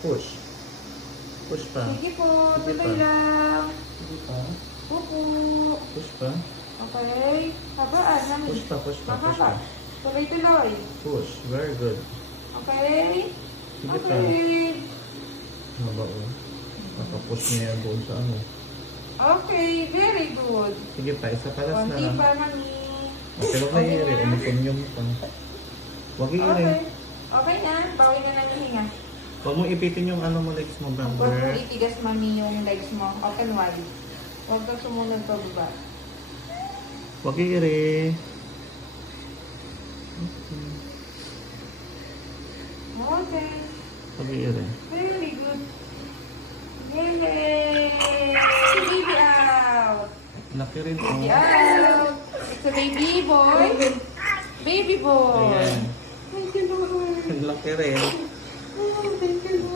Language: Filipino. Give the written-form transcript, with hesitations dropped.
Push. Push pa. Sige po, Sige tuloy pa. lang. Sige pa. Pupo. Push pa. Okay. Habaan, mami. Push pa, push pa, push Mahaba. pa. Tuloy-tuloy. Push. Very good. Okay. Sige pa. Okay. Haba o. Nakapush niya yan doon sa ano. Okay, very good. Sige pa, isa palas na Konti lang. pa, mami. Okay, huwag na i-iri. Umipunyong pa. Huwag i-iri. Okay. Okay na. Bawi na ng hihinga. Huwag mo ipitin yung ano mo legs mo, Huwag mo brother. itigas, mami, yung legs mo. Open wide. Huwag kang sumunod pa baba. Huwag i-iri. Okay. Huwag i-iri. Very good. Yay! Baby out! Laki rin o. Baby out! It's a baby boy. Baby boy. Ayan. Thank you, Lord. Laki rin. Oh, thank you, Lord.